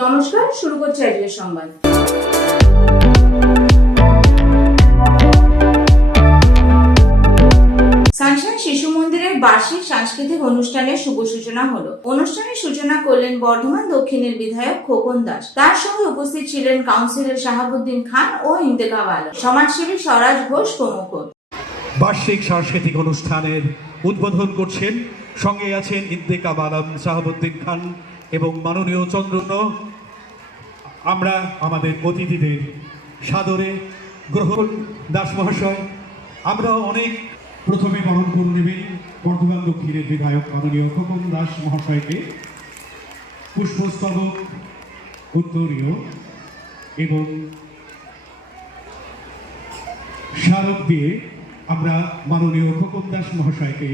নমস্কার, শুরু করছে আজকের সংবাদ। সানশাইন শিশু মন্দিরের বার্ষিক সাংস্কৃতিক অনুষ্ঠানের শুভ সূচনা হলো। অনুষ্ঠানের সূচনা করলেন বর্ধমান দক্ষিণের বিধায়ক খোকন দাস। তার সঙ্গে উপস্থিত ছিলেন কাউন্সিলর শাহাবুদ্দিন খান ও ইন্তেকাব আলম। সমাজসেবী স্বরাজ ঘোষ প্রমুখ। বার্ষিক সাংস্কৃতিক অনুষ্ঠানের উদ্বোধন করছেন সঙ্গে আছেন ইন্তেকাব আলম, শাহাবুদ্দিন খান এবং মাননীয় চন্দ্রন আমরা আমাদের অতিথিদের সাদরে গ্রহণ দাস মহাশয় আমরা অনেক প্রথমে বরণ করে নেবেন, বর্ধমান দক্ষিণের বিধায়ক মাননীয় খোকন দাস মহাশয়কে, পুষ্পস্তবক উত্তরীয় এবং স্মারক দিয়ে আমরা মাননীয় খোকন দাস মহাশয়কে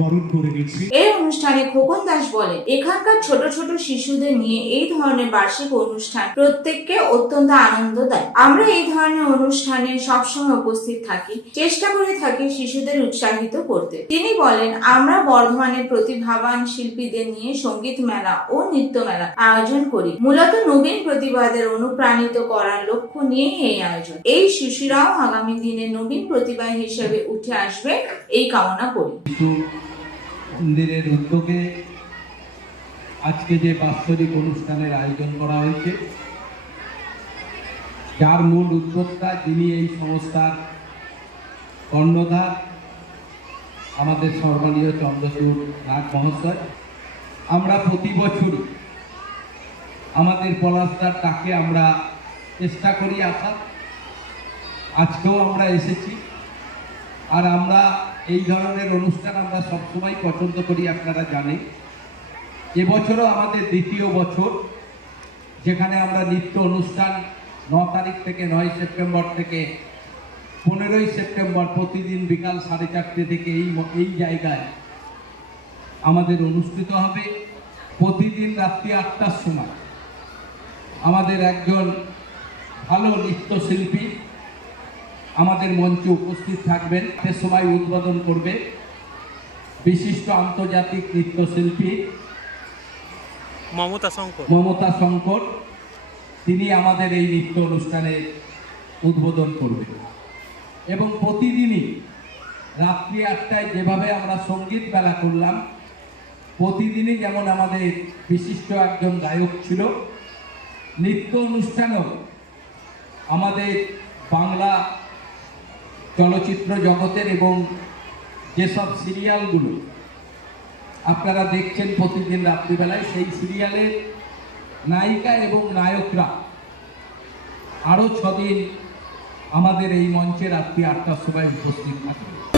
বরণ করে নিচ্ছি। এই অনুষ্ঠানে খোকন দাস বলেন এখানকার ছোট ছোট শিশুদের নিয়ে এই ধরনের বার্ষিক অনুষ্ঠান প্রত্যেককে অত্যন্ত আনন্দ দেয়। আমরা এই ধরনের অনুষ্ঠানে সবসময় উপস্থিত থাকি চেষ্টা করে থাকি শিশুদের উৎসাহিত করতে। তিনি বলেন আমরা বর্ধমানের প্রতিভাবান শিল্পীদের নিয়ে সংগীত মেলা ও নৃত্য মেলা আয়োজন করি। মূলত নবীন প্রতিভাদের অনুপ্রাণিত করার লক্ষ্য নিয়ে এই আয়োজন। এই শিশুরাও আগামী দিনে নবীন প্রতিভা হিসেবে উঠে আসবে এই কামনা করি। মন্দিরের উদ্যোগে আজকে যে বাৎসরিক অনুষ্ঠানের আয়োজন করা হয়েছে, যার মূল উদ্যোক্তা যিনি এই সংস্থার কর্ণধার, আমাদের সর্বনীয় চন্দ্রচূড় নাগ মহাশয় আমরা প্রতি বছর আমাদের পলাশদার তাকে আমরা চেষ্টা করি আসার। আজকেও আমরা এসেছি। আর আমরা এই ধরনের অনুষ্ঠান আমরা সবসময় পছন্দ করি, আপনারা জানেন। এবছরও আমাদের দ্বিতীয় বছর, যেখানে আমরা নৃত্য অনুষ্ঠান ন তারিখ থেকে নয় সেপ্টেম্বর থেকে পনেরোই সেপ্টেম্বর প্রতিদিন বিকাল সাড়ে চারটে থেকে এই এই জায়গায় আমাদের অনুষ্ঠিত হবে। প্রতিদিন রাত্রি আটটার সময় আমাদের একজন ভালো নৃত্যশিল্পী আমাদের মঞ্চে উপস্থিত থাকবেন সে সময় উদ্বোধন করবে। বিশিষ্ট আন্তর্জাতিক নৃত্যশিল্পী মমতা শঙ্কর। মমতা শঙ্কর তিনি আমাদের এই নৃত্য অনুষ্ঠানে উদ্বোধন করবেন। এবং প্রতিদিনই রাত্রি আটটায় যেভাবে আমরা সংগীত মেলা করলাম প্রতিদিনই যেমন আমাদের বিশিষ্ট একজন গায়ক ছিল নৃত্য অনুষ্ঠানেও আমাদের বাংলা চলচ্চিত্র জগতের এবং যেসব সিরিয়ালগুলো আপনারা দেখছেন প্রতিদিন রাত্রিবেলায়, সেই সিরিয়ালের নায়িকা এবং নায়করা আরও ছদিন আমাদের এই মঞ্চে রাত্রি আটটার সময় উপস্থিত থাকবে